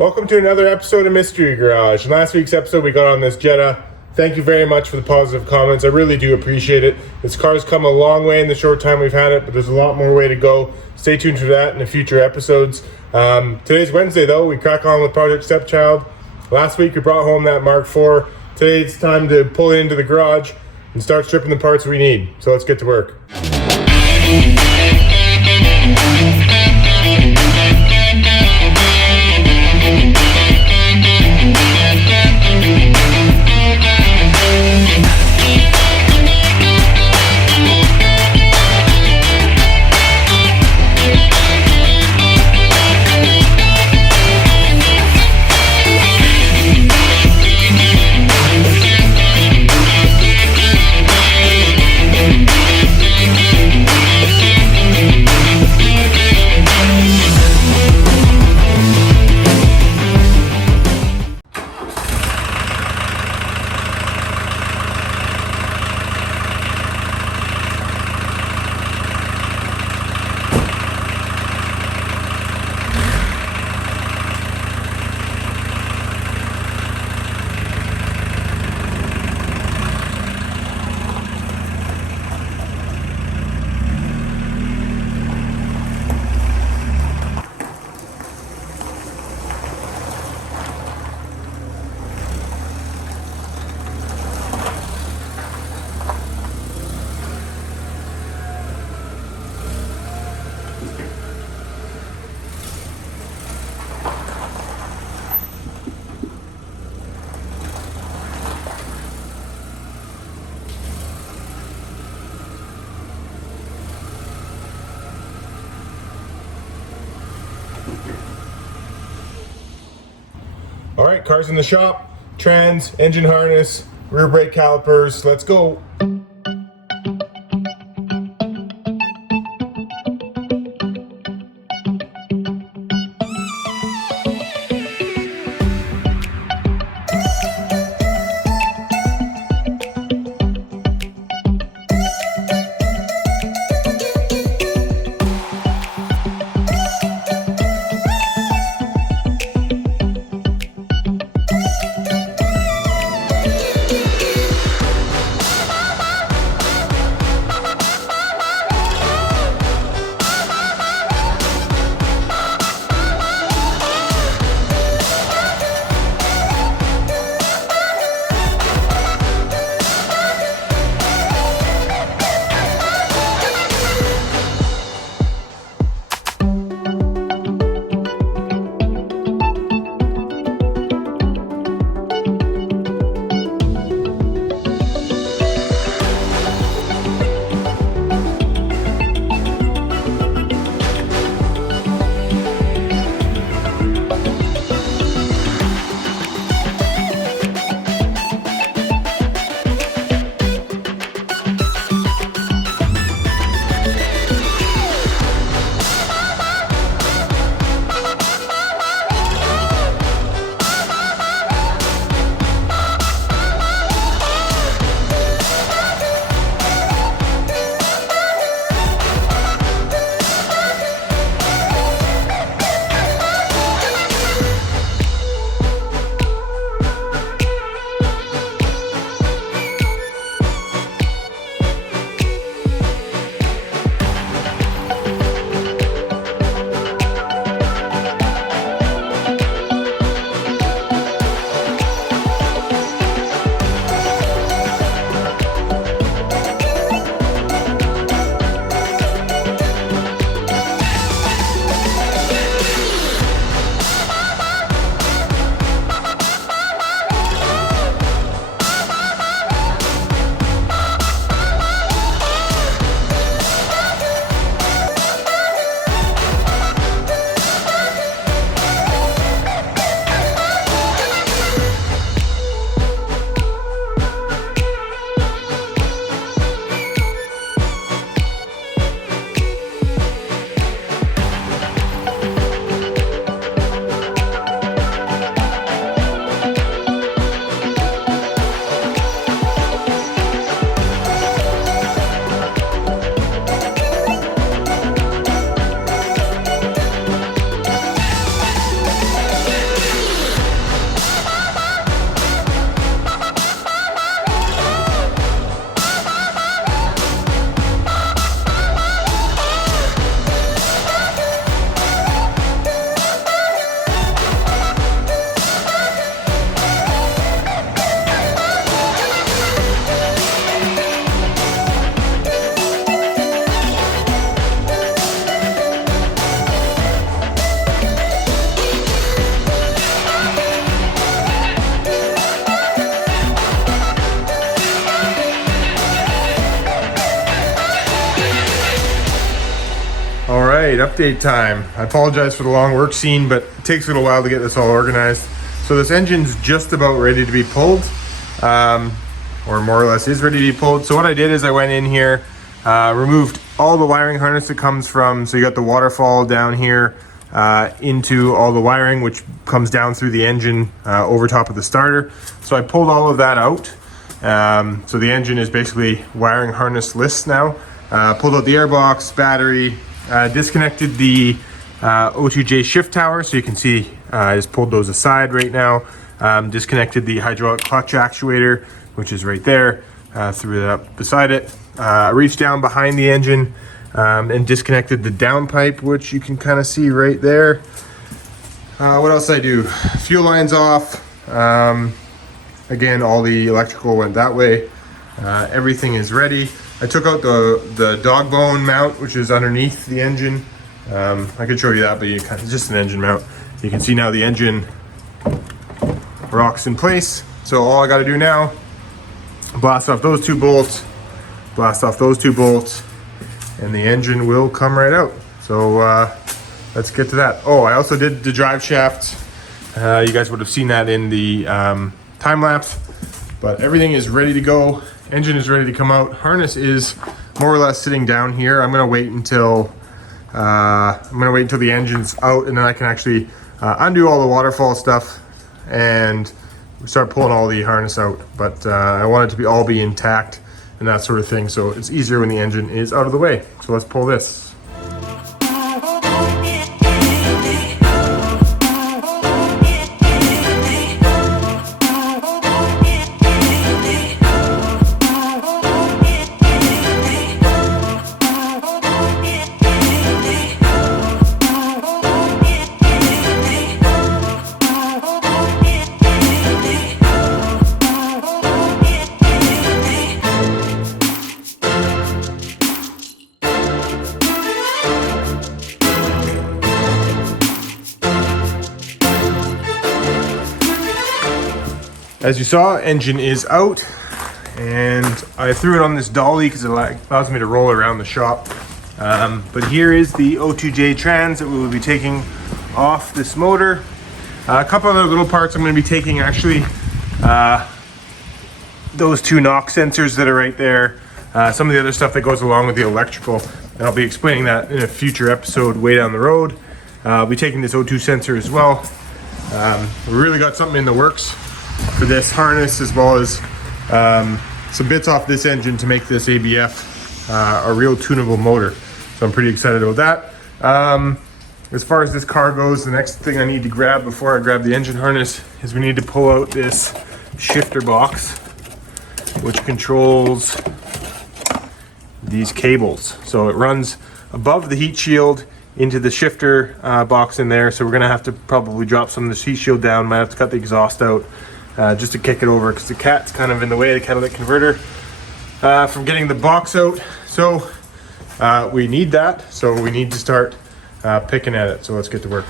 Welcome to another episode of Mystery Garage. In last week's episode, we got on this Jetta. Thank you very much for the positive comments. I really do appreciate it. This car's come a long way in the short time we've had it, but there's a lot more way to go. Stay tuned for that in the future episodes. Today's Wednesday, though. We crack on with Project Stepchild. Last week, we brought home that Mark IV. Today, it's time to pull it into the garage and start stripping the parts we need. So let's get to work. Alright, car's in the shop. Trans, engine harness, rear brake calipers. Let's go. right, update time. I apologize for the long work scene, but it takes a little while to get this all organized. So this engine's just about ready to be pulled, or more or less is ready to be pulled. So what I did is I went in here, removed all the wiring harness that comes from, so you got the waterfall down here into all the wiring, which comes down through the engine over top of the starter. So I pulled all of that out. So the engine is basically wiring harnessless now. Pulled out the airbox, battery, disconnected the O2J shift tower, so you can see I just pulled those aside right now. Disconnected the hydraulic clutch actuator, which is right there, threw that up beside it. Reached down behind the engine and disconnected the downpipe, which you can kind of see right there. What else did I do? Fuel lines off. Again, all the electrical went that way. Everything is ready. I took out the dog bone mount, which is underneath the engine. I could show you that, but it's just an engine mount. You can see now the engine rocks in place. So all I got to do now, blast off those 2 bolts, blast off those 2 bolts, and the engine will come right out. So let's get to that. Oh, I also did the drive shaft. You guys would have seen that in the time lapse, but everything is ready to go. Engine is ready to come out. Harness is more or less sitting down here. I'm gonna wait until the engine's out, and then I can actually undo all the waterfall stuff and start pulling all the harness out. But I want it to all be intact and that sort of thing, so it's easier when the engine is out of the way. So let's pull this. As you saw, engine is out, and I threw it on this dolly because it allows me to roll around the shop. But here is the O2J trans that we will be taking off this motor. A couple other little parts I'm going to be taking, actually. Those 2 knock sensors that are right there. Some of the other stuff that goes along with the electrical. And I'll be explaining that in a future episode way down the road. I'll be taking this O2 sensor as well. We really got something in the works for this harness, as well as some bits off this engine to make this ABF a real tunable motor. So I'm pretty excited about that. As far as this car goes, the next thing I need to grab before I grab the engine harness is we need to pull out this shifter box, which controls these cables. So it runs above the heat shield into the shifter box in there. So we're gonna have to probably drop some of this heat shield down. Might have to cut the exhaust out just to kick it over, because the cat's kind of in the way, the catalytic converter, from getting the box out. So we need that. So we need to start picking at it. So let's get to work.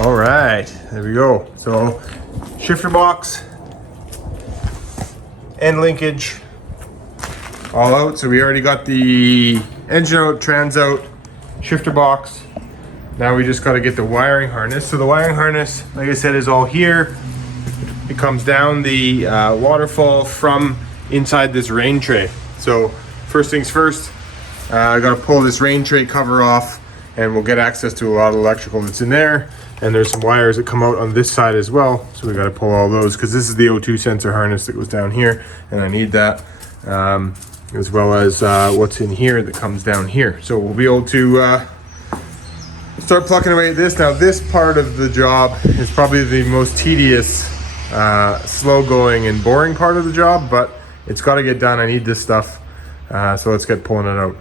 All right, there we go. So shifter box, end linkage, all out. So we already got the engine out, trans out, shifter box. Now we just got to get the wiring harness. So the wiring harness, like I said, is all here. It comes down the waterfall from inside this rain tray. So first things first, I got to pull this rain tray cover off, and we'll get access to a lot of electrical that's in there. And there's some wires that come out on this side as well. So we got to pull all those, because this is the O2 sensor harness that goes down here, and I need that, as well as what's in here that comes down here. So we'll be able to start plucking away at this. Now this part of the job is probably the most tedious, slow going and boring part of the job, but it's got to get done. I need this stuff, so let's get pulling it out.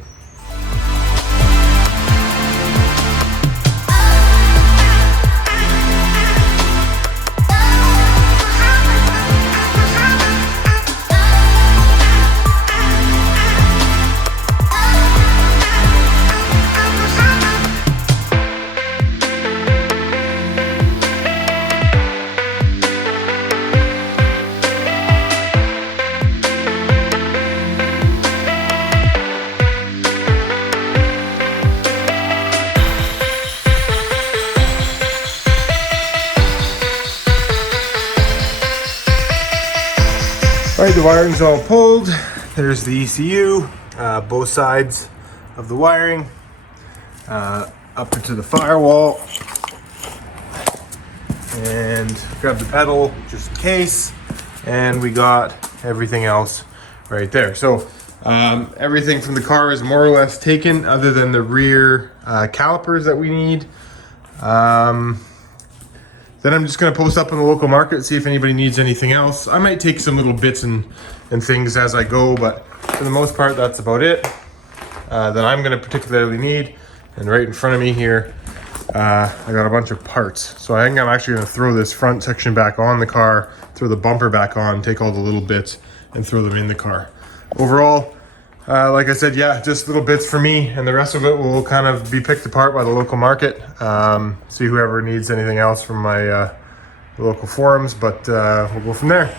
All right, the wiring's all pulled. There's the ECU, both sides of the wiring, up into the firewall, and grab the pedal just in case, and we got everything else right there. So everything from the car is more or less taken, other than the rear calipers that we need. Then I'm just going to post up in the local market, see if anybody needs anything else. I might take some little bits and things as I go, but for the most part, that's about it that I'm going to particularly need. And right in front of me here, I got a bunch of parts. So I think I'm actually going to throw this front section back on the car, throw the bumper back on, take all the little bits and throw them in the car. Overall, like I said, yeah, just little bits for me, and the rest of it will kind of be picked apart by the local market. See whoever needs anything else from my local forums, but we'll go from there.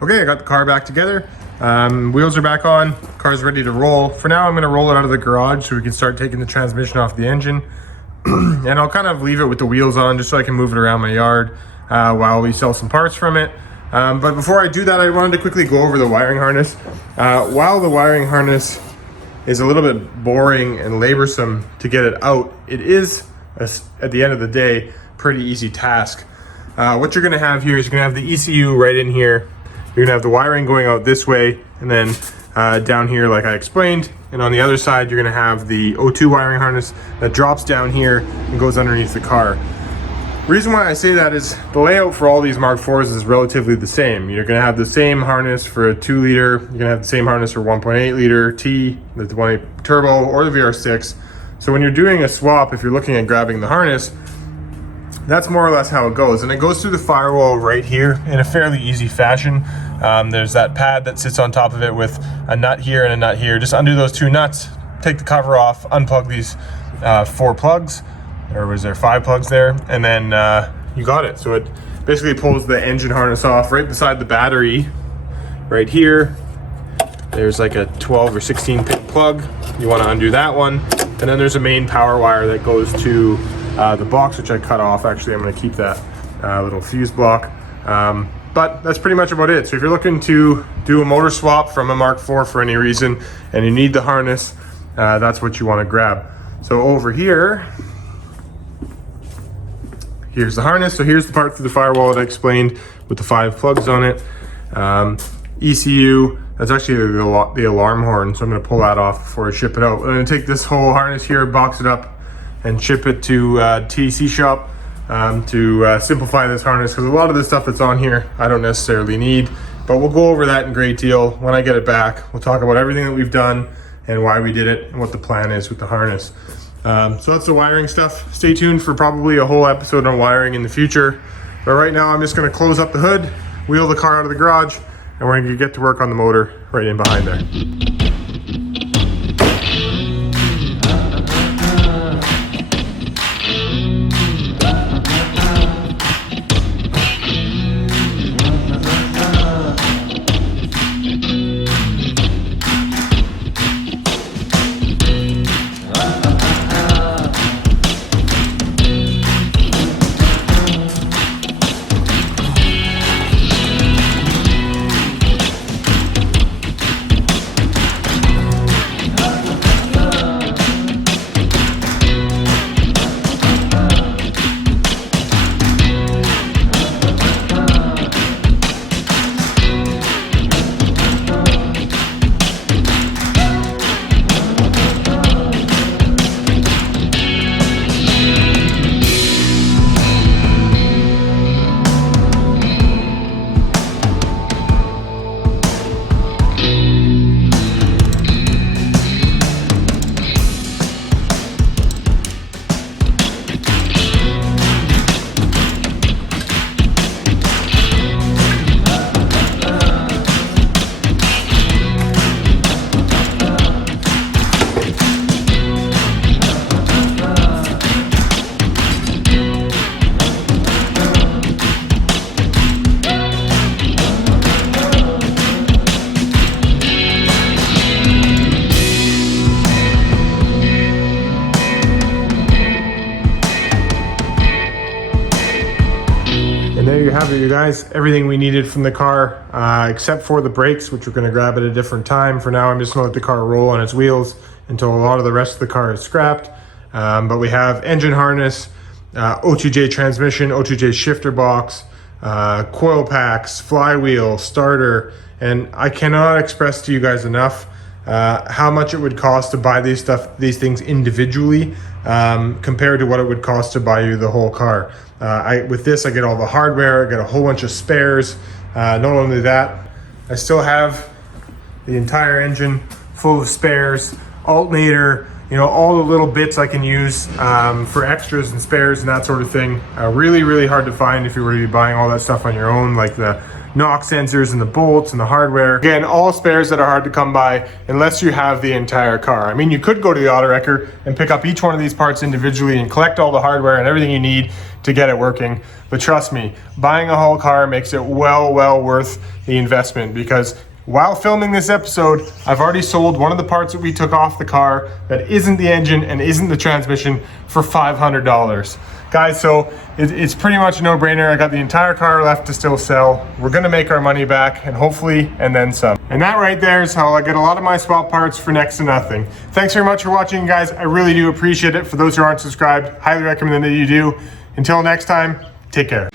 Okay, I got the car back together. Wheels are back on, car's ready to roll. For now, I'm gonna roll it out of the garage so we can start taking the transmission off the engine. And I'll kind of leave it with the wheels on just so I can move it around my yard while we sell some parts from it. But before I do that, I wanted to quickly go over the wiring harness. While the wiring harness is a little bit boring and laborsome to get it out, it is, at the end of the day, pretty easy task. What you're gonna have here is you're gonna have the ECU right in here. You're gonna have the wiring going out this way, and then down here, like I explained, and on the other side, you're gonna have the O2 wiring harness that drops down here and goes underneath the car. Reason why I say that is the layout for all these Mark IVs is relatively the same. You're going to have the same harness for a 2 liter, you're going to have the same harness for 1.8 liter T, the 1.8 turbo, or the VR6. So when you're doing a swap, if you're looking at grabbing the harness, that's more or less how it goes. And it goes through the firewall right here in a fairly easy fashion. There's that pad that sits on top of it with a nut here and a nut here. Just undo those 2 nuts, take the cover off, unplug these 4 plugs. Or was there 5 plugs there? And then you got it. So it basically pulls the engine harness off right beside the battery right here. There's like a 12 or 16 pin plug. You want to undo that one. And then there's a main power wire that goes to the box, which I cut off. Actually, I'm going to keep that little fuse block. But that's pretty much about it. So if you're looking to do a motor swap from a Mark IV for any reason and you need the harness, that's what you want to grab. So over here, here's the harness. So here's the part through the firewall that I explained with the 5 plugs on it. ECU, that's actually the alarm horn. So I'm gonna pull that off before I ship it out. I'm gonna take this whole harness here, box it up, and ship it to TC shop to simplify this harness, because a lot of the stuff that's on here I don't necessarily need. But we'll go over that in great deal when I get it back. We'll talk about everything that we've done and why we did it and what the plan is with the harness. So that's the wiring stuff. Stay tuned for probably a whole episode on wiring in the future. But right now I'm just gonna close up the hood, wheel the car out of the garage, and we're gonna get to work on the motor right in behind there. have it, you guys. Everything we needed from the car, except for the brakes, which we're going to grab at a different time. For now, I'm just going to let the car roll on its wheels until a lot of the rest of the car is scrapped. But we have engine harness, O2J transmission, O2J shifter box, coil packs, flywheel, starter, and I cannot express to you guys enough how much it would cost to buy these things individually compared to what it would cost to buy you the whole car. With this, I get all the hardware, I get a whole bunch of spares. Not only that, I still have the entire engine full of spares, alternator, you know, all the little bits I can use for extras and spares and that sort of thing. Really, really hard to find if you were to be buying all that stuff on your own, like the knock sensors and the bolts and the hardware. Again, all spares that are hard to come by unless you have the entire car. I mean, you could go to the auto wrecker and pick up each one of these parts individually and collect all the hardware and everything you need to get it working. But trust me, buying a whole car makes it well worth the investment, because while filming this episode, I've already sold one of the parts that we took off the car that isn't the engine and isn't the transmission for $500. Guys, so it's pretty much a no-brainer. I got the entire car left to still sell. We're gonna make our money back, and hopefully, and then some. And that right there is how I get a lot of my swap parts for next to nothing. Thanks very much for watching, guys. I really do appreciate it. For those who aren't subscribed, highly recommend that you do. Until next time, take care.